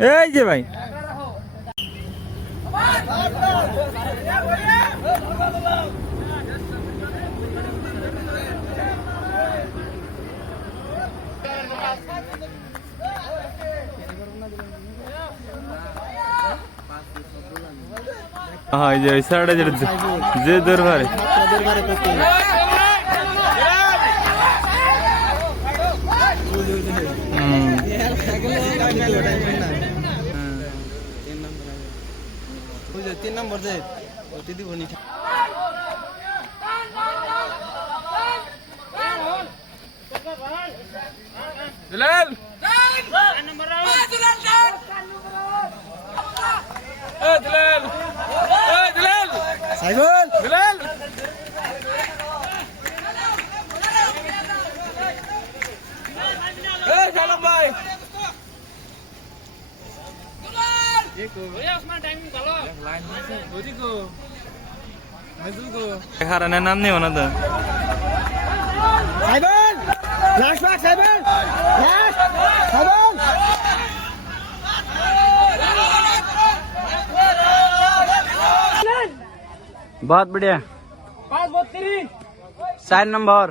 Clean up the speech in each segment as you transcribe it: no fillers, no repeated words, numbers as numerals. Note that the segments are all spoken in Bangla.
এই যে ভাই হ্যাঁ যে ওই সাইডে যে দরবারে তিন নম্বর যে দিব নি দুলাল দুলাল দুলাল সাইকেল দুলাল এই শালম ভাই হারানের নাম নেই না তো সাইকেল লাস্ট বাক সাইকেল লাস্ট সাইকেল बहुत बढ़िया 4 नंबर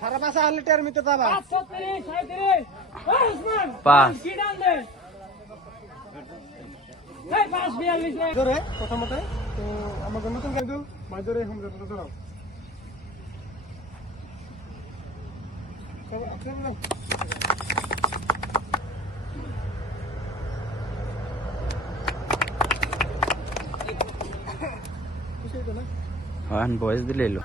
সারা পাশে 8 লিটার মিতে যাবা 5 ধরে প্রথমতে তো আমাকে নতুন কিন্তু মাইদরে হোম যেতে দাও वन बॉयज ले लो